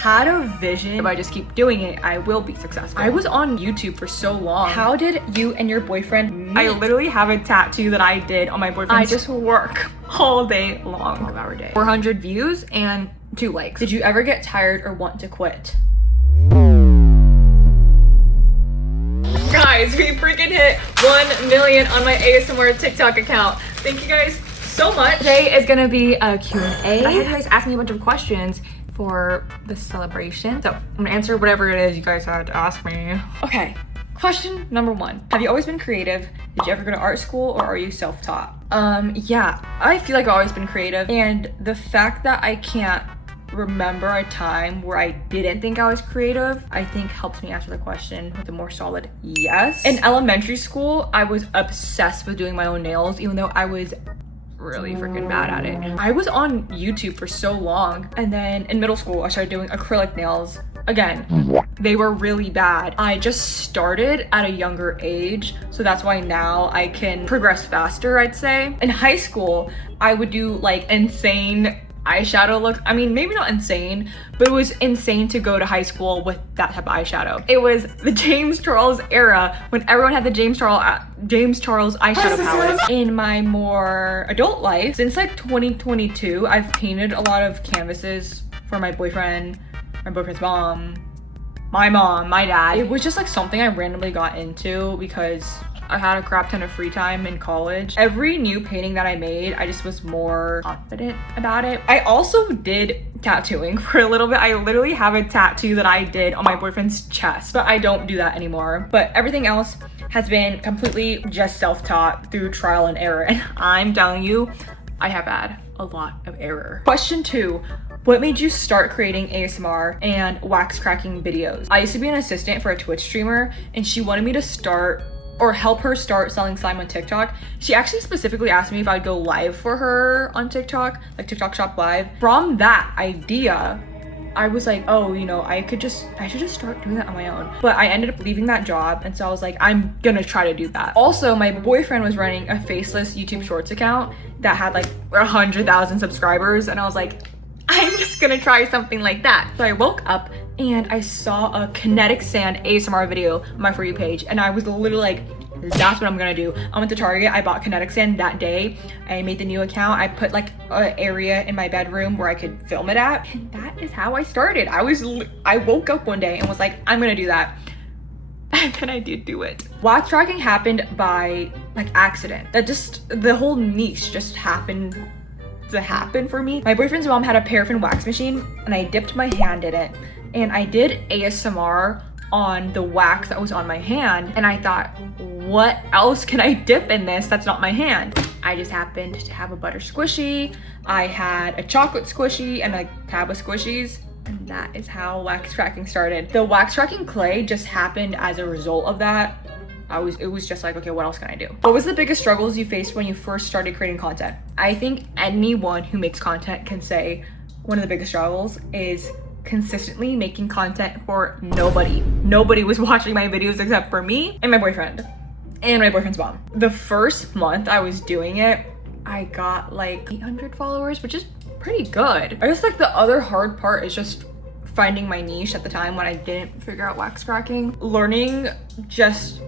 Had a vision. If I just keep doing it, I will be successful. I was on YouTube for so long. How did you and your boyfriend meet? I literally have a tattoo that I did on my boyfriend's. I just work all day long. 12-hour day. 400 views and 2 likes. Did you ever get tired or want to quit? Guys, we freaking hit 1 million on my ASMR TikTok account. Thank you guys so much. Today is gonna be a Q&A. I had you guys ask me a bunch of questions for the celebration. So I'm gonna answer whatever it is you guys had to ask me. Okay, question number 1. Have you always been creative? Did you ever go to art school or are you self-taught? Yeah, I feel like I've always been creative, and the fact that I can't remember a time where I didn't think I was creative, I think helps me answer the question with a more solid yes. In elementary school, I was obsessed with doing my own nails, even though I was really freaking bad at it. I was on YouTube for so long, and then in middle school I started doing acrylic nails. Again, they were really bad. I just started at a younger age, so that's why now I can progress faster, I'd say. In high school, I would do like insane eyeshadow looks. I mean, maybe not insane, but it was insane to go to high school with that type of eyeshadow. It was the James Charles era when everyone had the James Charles eyeshadow palette. In my more adult life, since like 2022, I've painted a lot of canvases for my boyfriend, my boyfriend's mom, my dad. It was just like something I randomly got into because I had a crap ton of free time in college. Every new painting that I made, I just was more confident about it. I also did tattooing for a little bit. I literally have a tattoo that I did on my boyfriend's chest, but I don't do that anymore. But everything else has been completely just self-taught through trial and error. And I'm telling you, I have had a lot of error. Question 2. What made you start creating ASMR and wax cracking videos? I used to be an assistant for a Twitch streamer, and she wanted me to start or help her start selling slime on TikTok. She actually specifically asked me if I'd go live for her on TikTok, like TikTok Shop Live. From that idea, I was like, oh, you know, I should just start doing that on my own. But I ended up leaving that job, and so I was like, I'm gonna try to do that. Also, my boyfriend was running a faceless YouTube Shorts account that had like 100,000 subscribers, and I was like, I'm just gonna try something like that. So I woke up and I saw a kinetic sand ASMR video on my For You page, and I was literally like, that's what I'm gonna do. I went to Target, I bought kinetic sand that day. I made the new account. I put like an area in my bedroom where I could film it at, and that is how I started. I woke up one day and was like, I'm gonna do that. And then I did do it. Wax tracking happened by like accident. The whole niche just happened to happen for me. My boyfriend's mom had a paraffin wax machine, and I dipped my hand in it, and I did ASMR on the wax that was on my hand, and I thought, what else can I dip in this that's not my hand? I just happened to have a butter squishy, I had a chocolate squishy, and a tab of squishies, and that is how wax tracking started. The wax tracking clay just happened as a result of that. It was just like, okay, what else can I do? What was the biggest struggles you faced when you first started creating content? I think anyone who makes content can say one of the biggest struggles is consistently making content for nobody. Nobody was watching my videos except for me and my boyfriend and my boyfriend's mom. The first month I was doing it, I got like 800 followers, which is pretty good. I guess like the other hard part is just finding my niche at the time when I didn't figure out wax cracking. Learning just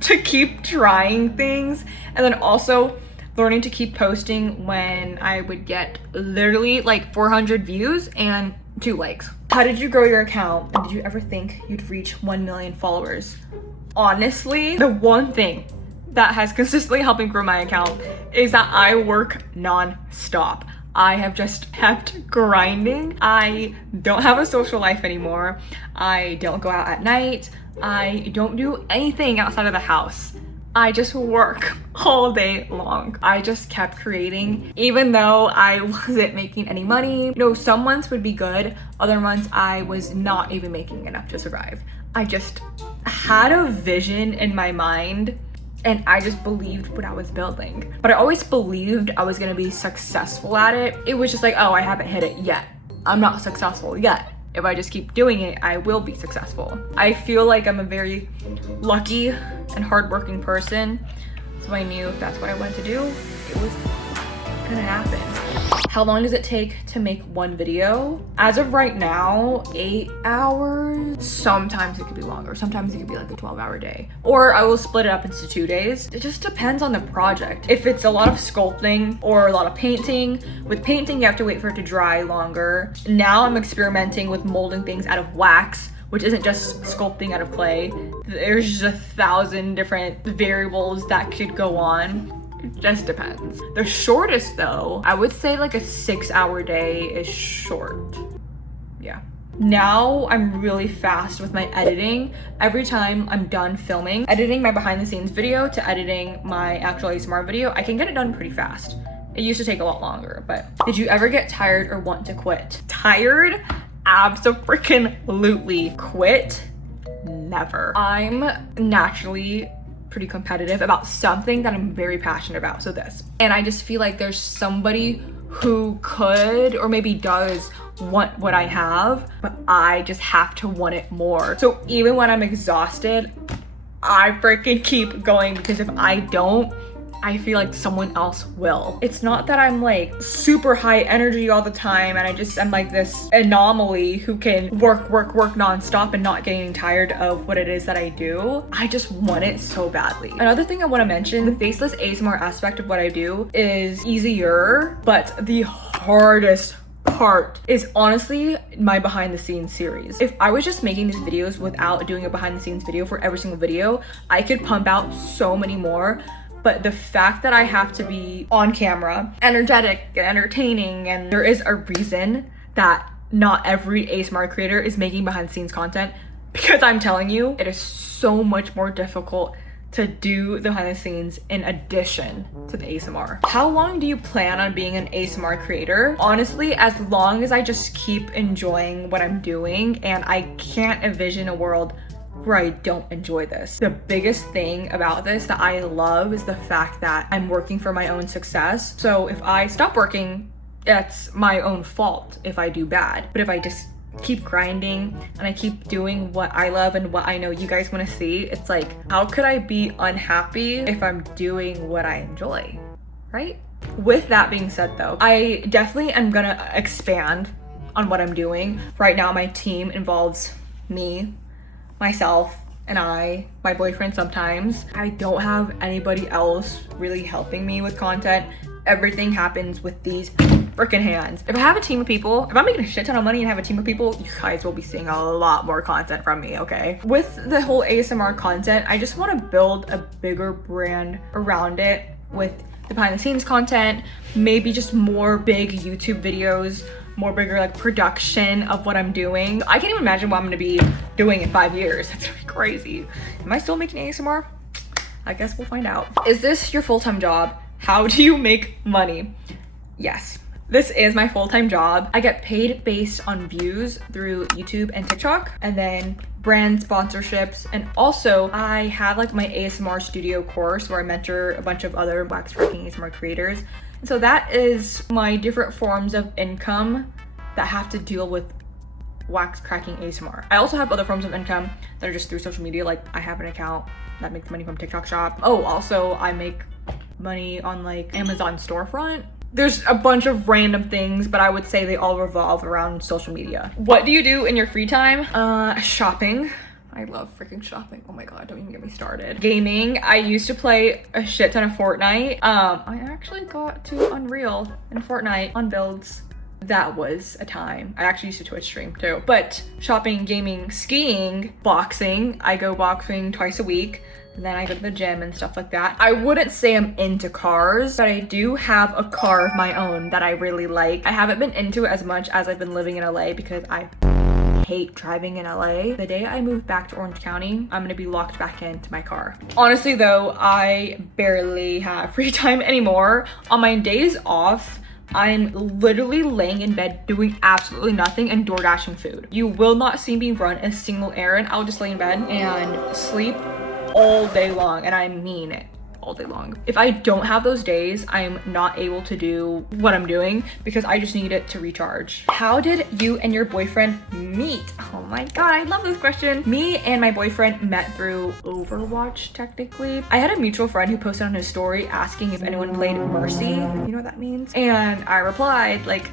to keep trying things, and then also learning to keep posting when I would get literally like 400 views and 2 likes. How did you grow your account, and did you ever think you'd reach 1 million followers? Honestly, the one thing that has consistently helped me grow my account is that I work non-stop. I have just kept grinding. I don't have a social life anymore. I don't go out at night. I don't do anything outside of the house. I just work all day long. I just kept creating, even though I wasn't making any money. You know, some months would be good, other months I was not even making enough to survive. I just had a vision in my mind, and I just believed what I was building. But I always believed I was gonna be successful at it. It was just like, oh, I haven't hit it yet. I'm not successful yet. If I just keep doing it, I will be successful. I feel like I'm a very lucky and hardworking person, so I knew if that's what I wanted to do, it was gonna happen. How long does it take to make one video? As of right now, 8 hours. Sometimes it could be longer. Sometimes it could be like a 12-hour day. Or I will split it up into 2 days. It just depends on the project. If it's a lot of sculpting or a lot of painting, with painting you have to wait for it to dry longer. Now I'm experimenting with molding things out of wax, which isn't just sculpting out of clay. There's just 1,000 different variables that could go on. It just depends. The shortest though, I would say like a 6-hour day is short. Yeah. Now I'm really fast with my editing. Every time I'm done filming, editing my behind the scenes video to editing my actual ASMR video, I can get it done pretty fast. It used to take a lot longer, but did you ever get tired or want to quit? Tired? Abso-freaking-lutely. Quit? Never. I'm naturally pretty competitive about something that I'm very passionate about, so this. And I just feel like there's somebody who could or maybe does want what I have, but I just have to want it more. So even when I'm exhausted, I freaking keep going, because if I don't, I feel like someone else will. It's not that I'm like super high energy all the time and I'm like this anomaly who can work nonstop and not getting tired of what it is that I do. I just want it so badly. Another thing I want to mention, the faceless ASMR aspect of what I do is easier, but the hardest part is honestly my behind the scenes series. If I was just making these videos without doing a behind the scenes video for every single video, I could pump out so many more. But the fact that I have to be on camera, energetic and entertaining, and there is a reason that not every ASMR creator is making behind the scenes content, because I'm telling you, it is so much more difficult to do the behind the scenes in addition to the ASMR. How long do you plan on being an ASMR creator? Honestly, as long as I just keep enjoying what I'm doing, and I can't envision a world where I don't enjoy this. The biggest thing about this that I love is the fact that I'm working for my own success. So if I stop working, that's my own fault if I do bad. But if I just keep grinding and I keep doing what I love and what I know you guys want to see, it's like, how could I be unhappy if I'm doing what I enjoy, right? With that being said though, I definitely am gonna expand on what I'm doing. Right now my team involves me, myself, and my boyfriend sometimes. I don't have anybody else really helping me with content. Everything happens with these freaking hands. If I have a team of people, if I'm making a shit ton of money and have a team of people, you guys will be seeing a lot more content from me, okay? With the whole ASMR content, I just want to build a bigger brand around it with the behind the scenes content, maybe just more big YouTube videos, more bigger like production of what I'm doing. I can't even imagine what I'm gonna be doing in 5 years. That's gonna be crazy. Am I still making ASMR? I guess we'll find out. Is this your full-time job? How do you make money? Yes, this is my full-time job. I get paid based on views through YouTube and TikTok, and then brand sponsorships. And also I have like my ASMR studio course where I mentor a bunch of other wax cracking ASMR creators. So that is my different forms of income that have to deal with wax cracking ASMR. I also have other forms of income that are just through social media. Like I have an account that makes money from TikTok shop. Oh, also I make money on like Amazon storefront. There's a bunch of random things, but I would say they all revolve around social media. What do you do in your free time? Shopping. I love freaking shopping. Oh my god, don't even get me started. Gaming. I used to play a shit ton of Fortnite. I actually got to Unreal in Fortnite on builds. That was a time. I actually used to Twitch stream too. But shopping, gaming, skiing, boxing. I go boxing twice a week. And then I go to the gym and stuff like that. I wouldn't say I'm into cars, but I do have a car of my own that I really like. I haven't been into it as much as I've been living in LA because I hate driving in LA. The day I move back to Orange County, I'm gonna be locked back into my car. Honestly though, I barely have free time anymore. On my days off, I'm literally laying in bed doing absolutely nothing and door dashing food. You will not see me run a single errand. I'll just lay in bed and sleep all day long, and I mean it. all day long. If I don't have those days, I'm not able to do what I'm doing because I just need it to recharge. How did you and your boyfriend meet? Oh my God, I love this question. Me and my boyfriend met through Overwatch, technically. I had a mutual friend who posted on his story asking if anyone played Mercy. You know what that means? And I replied like,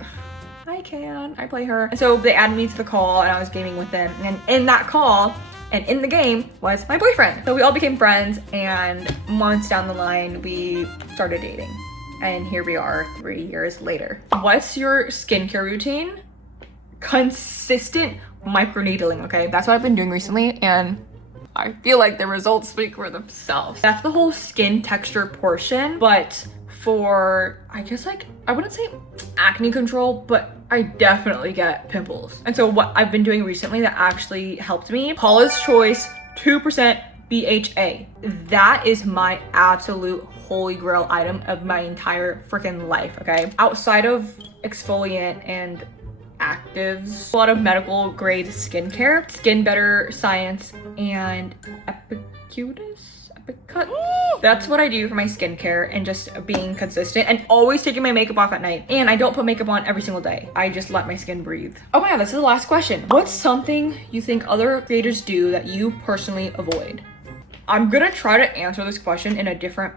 I can, I play her. And so they added me to the call and I was gaming with them. And in that call and in the game was my boyfriend. So we all became friends and months down the line, we started dating. And here we are 3 years later. What's your skincare routine? Consistent microneedling, okay? That's what I've been doing recently and I feel like the results speak for themselves. That's the whole skin texture portion, but for, I guess like, I wouldn't say acne control, but I definitely get pimples. And so what I've been doing recently that actually helped me, Paula's Choice 2% BHA. That is my absolute holy grail item of my entire freaking life, okay? Outside of exfoliant and actives, a lot of medical grade skincare, Skin Better Science, and Epiccut. That's what I do for my skincare and just being consistent and always taking my makeup off at night. And I don't put makeup on every single day. I just let my skin breathe. Oh my God, this is the last question. What's something you think other creators do that you personally avoid? I'm gonna try to answer this question in a different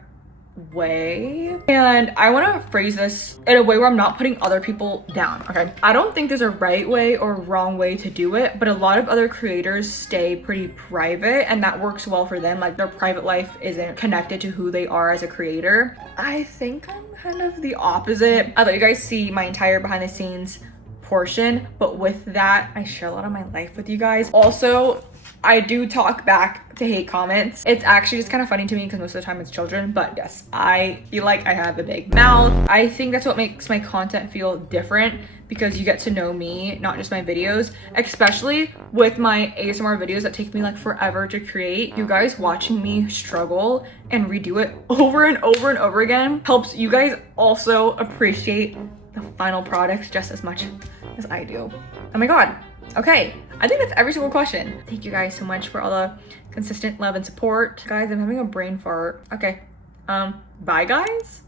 way. And I wanna phrase this in a way where I'm not putting other people down, okay? I don't think there's a right way or wrong way to do it, but a lot of other creators stay pretty private and that works well for them. Like their private life isn't connected to who they are as a creator. I think I'm kind of the opposite. I let you guys see my entire behind the scenes portion, but with that, I share a lot of my life with you guys. Also, I do talk back to hate comments. It's actually just kind of funny to me because most of the time it's children, but yes, I feel like I have a big mouth. I think that's what makes my content feel different because you get to know me, not just my videos, especially with my ASMR videos that take me like forever to create. You guys watching me struggle and redo it over and over and over again helps you guys also appreciate the final product just as much as I do. Oh my God. Okay, I think that's every single question. Thank you guys so much for all the consistent love and support. Guys, I'm having a brain fart. Okay, bye guys.